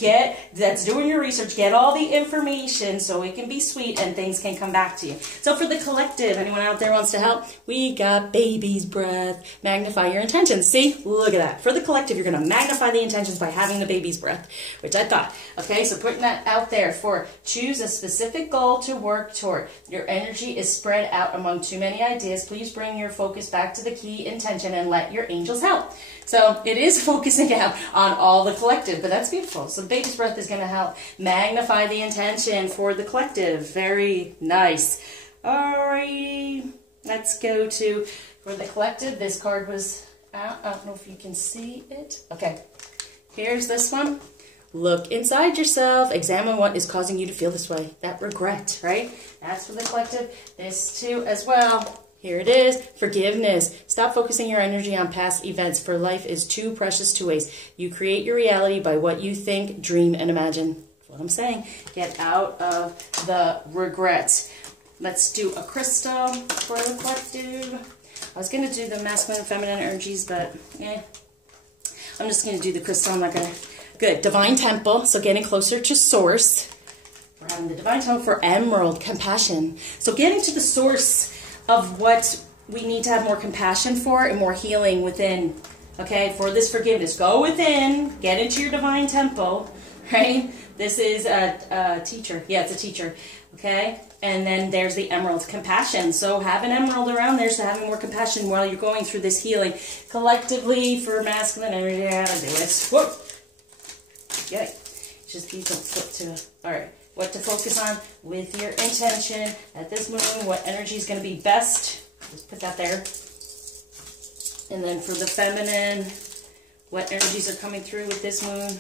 That's doing your research, get all the information so it can be sweet and things can come back to you. So for the collective, anyone out there wants to help, we got baby's breath. Magnify your intentions. See, look at that. For the collective, you're going to magnify the intentions by having the baby's breath, which I thought. Okay, so putting that out there for choose a specific goal to work toward. Your energy is spread out among too many ideas. Please bring your focus back to the key intention and let your angels help. So it is focusing out on all the collective, but that's beautiful. So baby's breath is going to help magnify the intention for the collective. Very nice. Alrighty, let's go to, for the collective, this card was out. I don't know if you can see it. Okay, here's this one. Look inside yourself. Examine what is causing you to feel this way. That regret, right? That's for the collective. This too as well. Here it is, forgiveness. Stop focusing your energy on past events, for life is too precious to waste. You create your reality by what you think, dream, and imagine. That's what I'm saying. Get out of the regrets. Let's do a crystal for the collective. I was going to do the masculine and feminine energies, but I'm just going to do the crystal. I'm not going to. Good. Divine Temple, so getting closer to Source. We're having the Divine Temple for Emerald, compassion. So getting to the source of what we need to have more compassion for and more healing within. Okay, for this forgiveness, go within, get into your Divine Temple, right? This is a teacher. Yeah, it's a teacher. Okay, and then there's the emerald, compassion. So have an emerald around there, so having more compassion while you're going through this healing. Collectively, for masculine energy, how to do it. Whoa. Okay. just be flip to, all right, what to focus on with your intention at this moon, what energy is going to be best. Just put that there. And then for the feminine, what energies are coming through with this moon.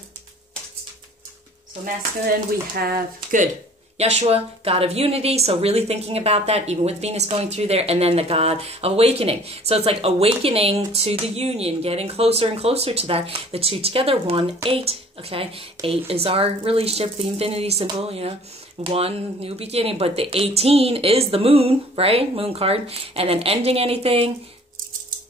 So masculine, we have, good, Yeshua, God of unity. So really thinking about that, even with Venus going through there. And then the God of awakening. So it's like awakening to the union, getting closer and closer to that. The two together, 1, 8. Okay, 8 is our relationship, the infinity symbol, you know. 1, new beginning. But the 18 is the moon, right? Moon card. And then ending anything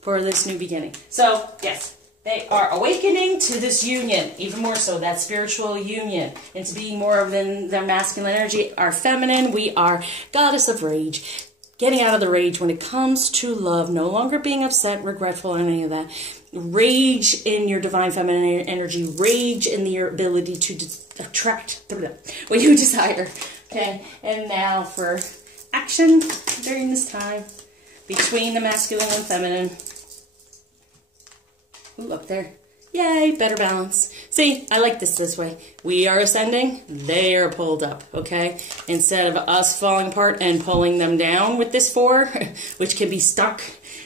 for this new beginning. So, yes. They are awakening to this union, even more so, that spiritual union, into being more of their masculine energy. Our feminine, we are goddess of rage, getting out of the rage when it comes to love, no longer being upset, regretful, any of that. Rage in your divine feminine energy, rage in your ability to attract what you desire. Okay, and now for action during this time, between the masculine and feminine. Ooh, up there. Yay, better balance. See, I like this way. We are ascending, they are pulled up, okay? Instead of us falling apart and pulling them down with this 4, which can be stuck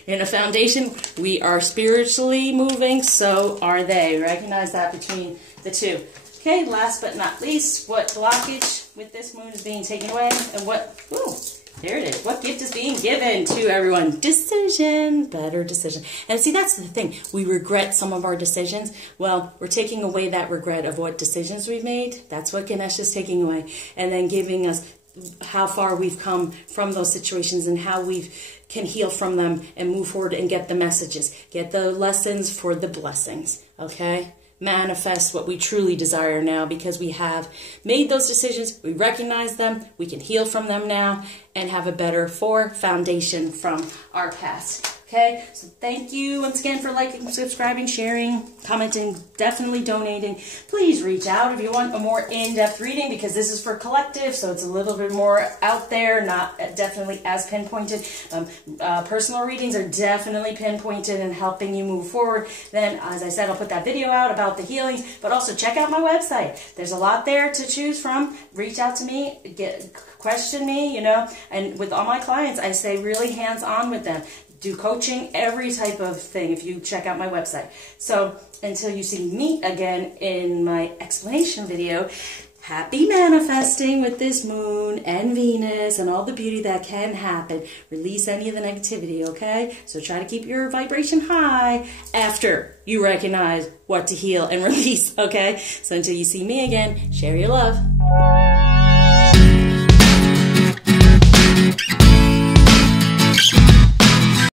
in a foundation, we are spiritually moving, so are they. Recognize that between the two. Okay, last but not least, what blockage with this moon is being taken away, and what, ooh, there it is. What gift is being given to everyone? Decision. Better decision. And see, that's the thing. We regret some of our decisions. Well, we're taking away that regret of what decisions we've made. That's what Ganesh is taking away. And then giving us how far we've come from those situations and how we can heal from them and move forward and get the messages. Get the lessons for the blessings. Okay? Manifest what we truly desire now because we have made those decisions, we recognize them, we can heal from them now and have a better foundation from our past. Okay, so thank you once again for liking, subscribing, sharing, commenting, definitely donating. Please reach out if you want a more in-depth reading because this is for collective, so it's a little bit more out there, not definitely as pinpointed. Personal readings are definitely pinpointed and helping you move forward. Then, as I said, I'll put that video out about the healings, but also check out my website. There's a lot there to choose from. Reach out to me, question me, you know, and with all my clients, I stay really hands-on with them. Do coaching, every type of thing if you check out my website. So until you see me again in my explanation video, happy manifesting with this moon and Venus and all the beauty that can happen. Release any of the negativity, okay? So try to keep your vibration high after you recognize what to heal and release, okay? So until you see me again, share your love.